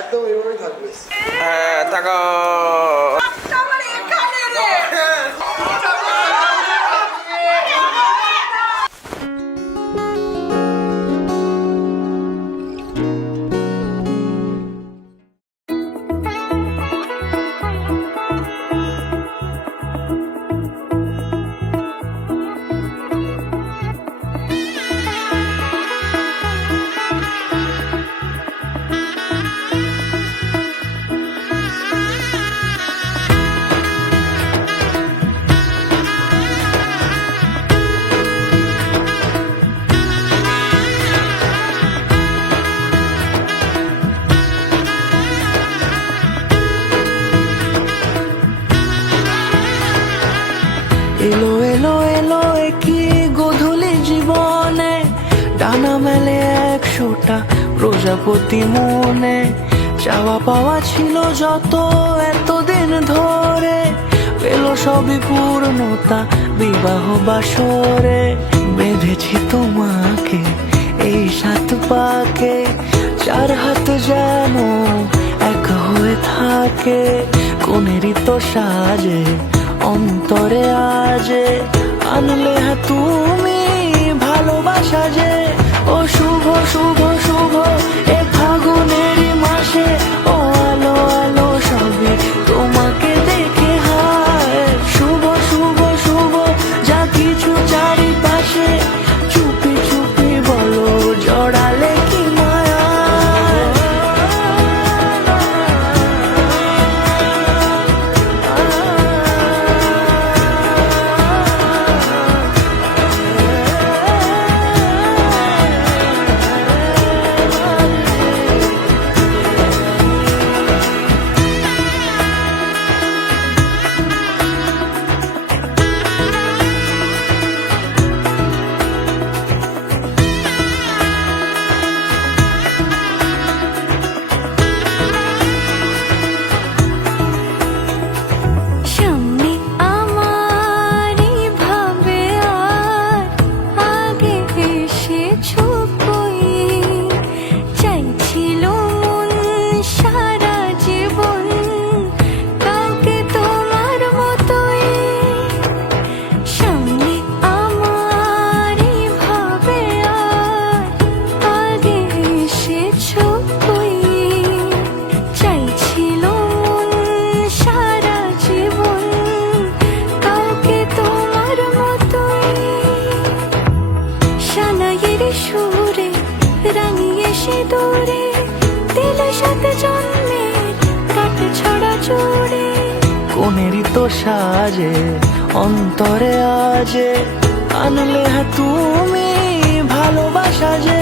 একদম এইভাবেই থাকবে। হ্যাঁ থাকো। এলো এলো এলো কি গোধূলি জীবনে, ডানা মেলে 100টা প্রজাপতি মনে। চাওয়া পাওয়া ছিল যত এতদিন ধরে, পেল সবই পূর্ণতা বিবাহ বাসরে। বেঁধেছি তোমাকে এই 7 পাকে, 4 হাত যেন এক হয়ে থাকে। কোনেরই তো সাজে অন্তরে আজে, আনলে হ্যাঁ তুমি ভালোবাসা যে। ও শুভ শুভ শুভ এ ফাগুনেরই মাসে, ও আলো আলো সবে তোমাকে দেখে হায়। শুভ শুভ শুভ যা কিছু চারিপাশে, চুপি চুপি বলো জড়ালে কি মায়া। সুরে রাঙিয়ে সিঁদুরে দিলে 7 জন্মের কাট ছড়া জোড়ে। কোনেরই তো সাজে অন্তরে আজে, আনলে হ্যাঁ তুমি ভালোবাসা যে।